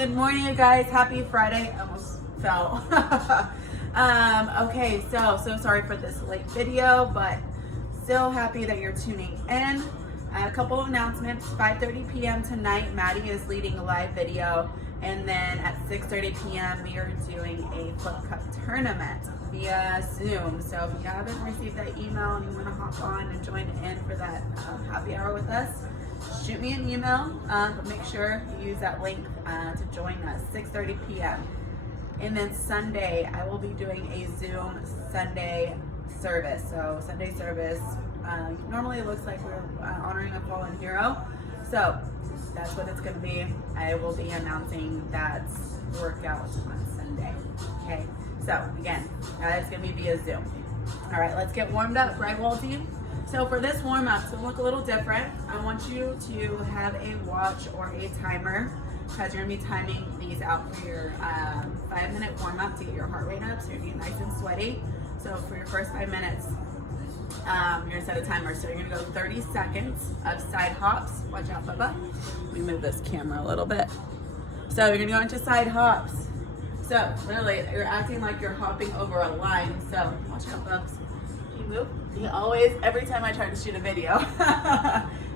Good morning, you guys. Happy Friday. I almost fell. Okay, so sorry for this late video, but still happy that you're tuning in. A couple of announcements. 5:30 p.m. tonight, Maddie is leading a live video. And then at 6:30 p.m. we are doing a flip cup tournament via Zoom. So if you haven't received that email and you want to hop on and join in for that happy hour with us, shoot me an email, but make sure you use that link to join us, 6:30 p.m. And then Sunday, I will be doing a Zoom Sunday service. So Sunday service, normally it looks like we're honoring a fallen hero. So that's what it's gonna be. I will be announcing that workout on Sunday, okay? So again, it's gonna be via Zoom. All right, let's get warmed up, right, Wall team? So for this warm up, it's gonna look a little different. I want you to have a watch or a timer because you're gonna be timing these out for your 5-minute warm up to get your heart rate up so you're getting nice and sweaty. So for your first 5 minutes, you're gonna set a timer. So you're gonna go 30 seconds of side hops. Watch out, Bubba. Let me move this camera a little bit. So you're gonna go into side hops. So literally, you're acting like you're hopping over a line. So watch out, Bubs. You move. You always, every time I try to shoot a video.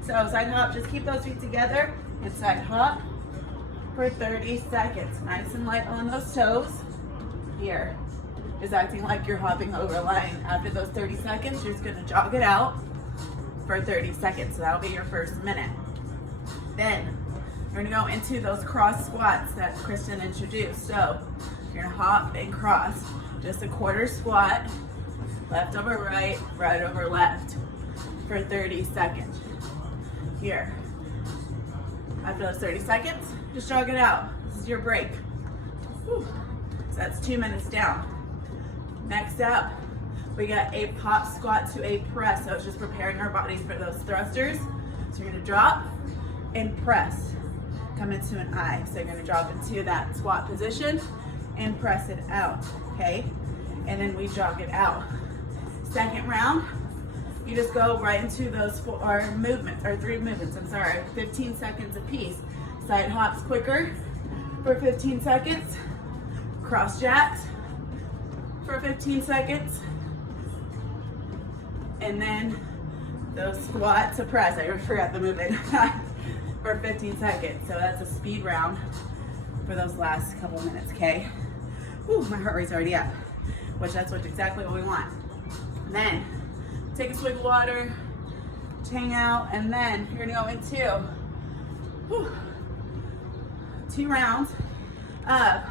So side hop, just keep those feet together and side hop for 30 seconds. Nice and light on those toes. Here. Is acting like you're hopping over a line. After those 30 seconds, you're just gonna jog it out for 30 seconds. So that'll be your first minute. Then you're gonna go into those cross squats that Kristen introduced. So you're gonna hop and cross. Just a quarter squat, left over right, right over left for 30 seconds. Here. After those 30 seconds, just jog it out. This is your break. Whew. So that's 2 minutes down. Next up, we got a pop squat to a press. So it's just preparing our bodies for those thrusters. So you're gonna drop and press. Come into an I. So you're gonna drop into that squat position and press it out, okay? And then we jog it out. Second round, you just go right into those 3 movements, 15 seconds apiece. Side hops quicker for 15 seconds. Cross jacks for 15 seconds. And then those squat to press, I forgot the movement, for 15 seconds. So that's a speed round for those last couple minutes, okay? Whew, my heart rate's already up, which that's exactly what we want. And then take a swig of water, hang out, and then you're gonna go into 2 rounds of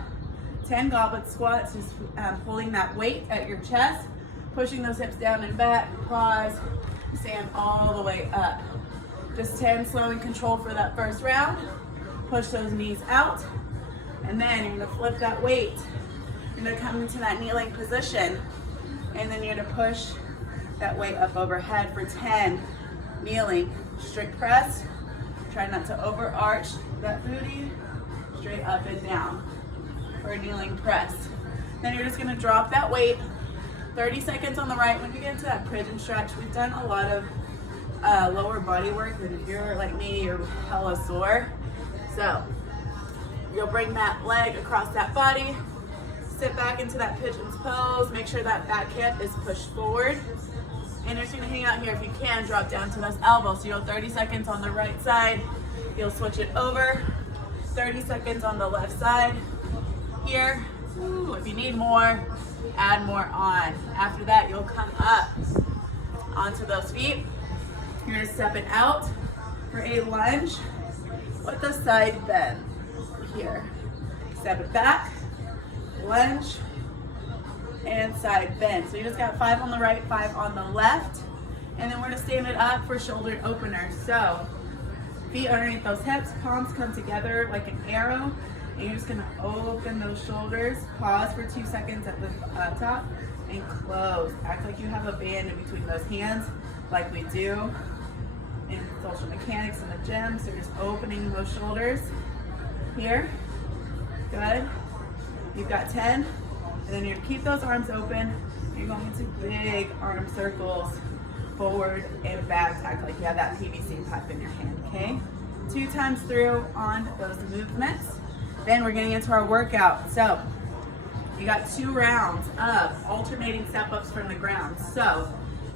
10 goblet squats, just pulling that weight at your chest, pushing those hips down and back, pause, stand all the way up. Just 10 slow and control for that first round. Push those knees out, and then you're gonna flip that weight. You're gonna come into that kneeling position, and then you're gonna push that weight up overhead for 10, kneeling, strict press. Try not to overarch that booty, straight up and down for a kneeling press. Then you're just gonna drop that weight, 30 seconds on the right. When you get into that pigeon stretch, we've done a lot of lower body work, and if you're like me, you're hella sore. So you'll bring that leg across that body, sit back into that pigeon's pose, make sure that back hip is pushed forward. And you're just gonna hang out here if you can, drop down to those elbows. So you'll 30 seconds on the right side, you'll switch it over, 30 seconds on the left side here. Ooh, if you need more, add more on. After that, you'll come up onto those feet. You're gonna step it out for a lunge with a side bend here. Step it back, lunge, and side bend. So you just got 5 on the right, 5 on the left. And then we're gonna stand it up for shoulder openers. So feet underneath those hips, palms come together like an arrow. And you're just gonna open those shoulders, pause for 2 seconds at the top, and close. Act like you have a band in between those hands, like we do in social mechanics in the gym. So just opening those shoulders here. Good. You've got 10. And then you're gonna keep those arms open. You're going into big arm circles, forward and back. Act like you have that PVC pipe in your hand, okay? 2 times through on those movements. Then we're getting into our workout. So you got 2 rounds of alternating step-ups from the ground. So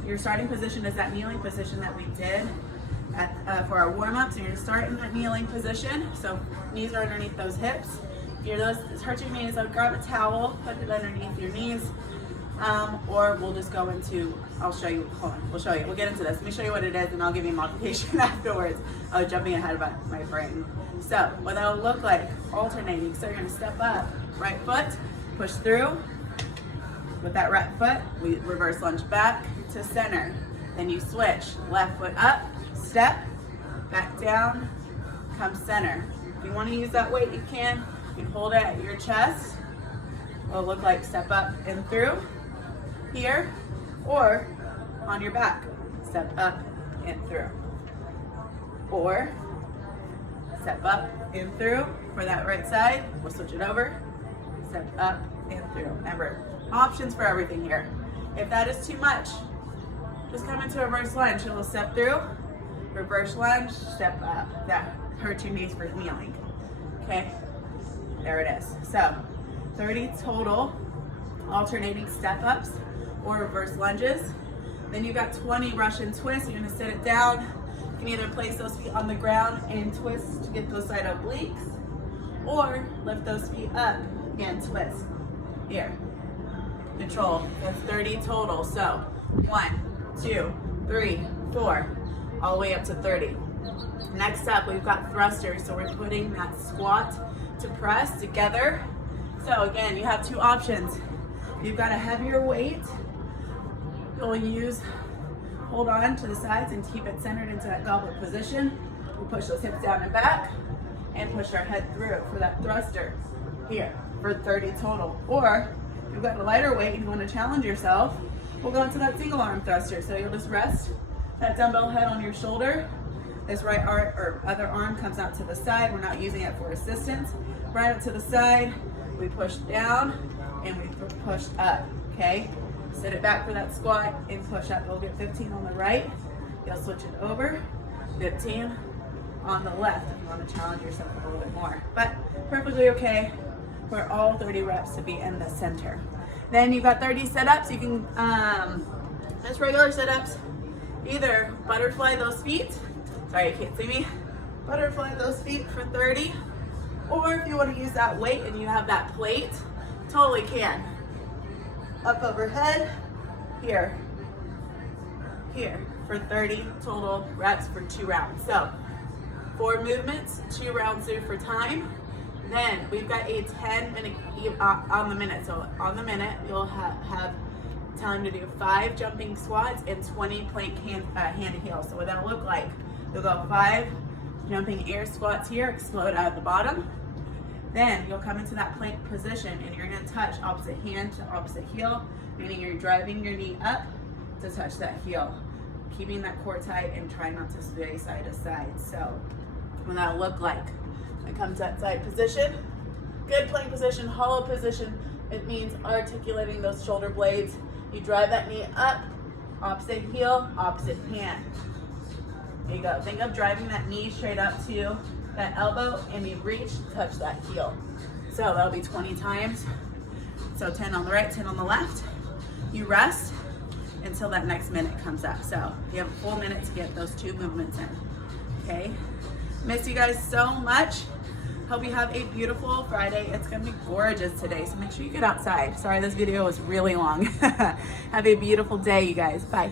your starting position is that kneeling position that we did for our warm-up. So you're gonna start in that kneeling position. So knees are underneath those hips. If you're hurt your knees, I'll grab a towel, put it underneath your knees. Or we'll just go into, I'll show you, hold on, we'll show you, we'll get into this. Let me show you what it is and I'll give you a modification afterwards. I was jumping ahead of my brain. So what that'll look like, alternating. So you're gonna step up, right foot, push through. With that right foot, we reverse lunge back to center. Then you switch, left foot up, step, back down, come center. If you wanna use that weight, you can. You can hold it at your chest. It'll look like step up and through here, or on your back, step up and through. Or step up and through for that right side. We'll switch it over, step up and through. Remember, options for everything here. If that is too much, just come into a reverse lunge. You'll step through, reverse lunge, step up. That hurts your knees for kneeling. Okay, there it is. So 30 total alternating step-ups or reverse lunges. Then you've got 20 Russian twists. You're gonna sit it down. You can either place those feet on the ground and twist to get those side obliques, or lift those feet up and twist. Here, control, that's 30 total. So 1, 2, 3, 4, all the way up to 30. Next up, we've got thrusters. So we're putting that squat to press together. So again, you have 2 options. You've got a heavier weight. You'll hold on to the sides and keep it centered into that goblet position. We push those hips down and back and push our head through for that thruster here for 30 total. Or if you've got a lighter weight and you want to challenge yourself, we'll go into that single arm thruster. So you'll just rest that dumbbell head on your shoulder. This right arm or other arm comes out to the side. We're not using it for assistance. Right up to the side. We push down and we push up, okay? Sit it back for that squat and push up. We'll get 15 on the right. You'll switch it over, 15 on the left if you want to challenge yourself a little bit more. But perfectly okay for all 30 reps to be in the center. Then you've got 30 sit-ups. You can, just regular sit-ups, either butterfly those feet. Sorry, you can't see me. Butterfly those feet for 30. Or if you want to use that weight and you have that plate, totally can. Up overhead, here for 30 total reps for 2 rounds. So 4 movements, 2 rounds through for time. Then we've got a 10-minute on the minute. So on the minute, you'll have time to do 5 jumping squats and 20 plank hand to heel. So what that'll look like, you'll go 5 jumping air squats here, explode out of the bottom. Then you'll come into that plank position and you're gonna touch opposite hand to opposite heel, meaning you're driving your knee up to touch that heel, keeping that core tight and trying not to sway side to side. So what that'll look like, I come to that side position, good plank position, hollow position. It means articulating those shoulder blades. You drive that knee up, opposite heel, opposite hand. There you go. Think of driving that knee straight up to that elbow and you reach, touch that heel. So that'll be 20 times. So 10 on the right, 10 on the left. You rest until that next minute comes up. So you have a full minute to get those 2 movements in. Okay. Miss you guys so much. Hope you have a beautiful Friday. It's gonna be gorgeous today, so make sure you get outside. Sorry, this video was really long. Have a beautiful day, you guys. Bye.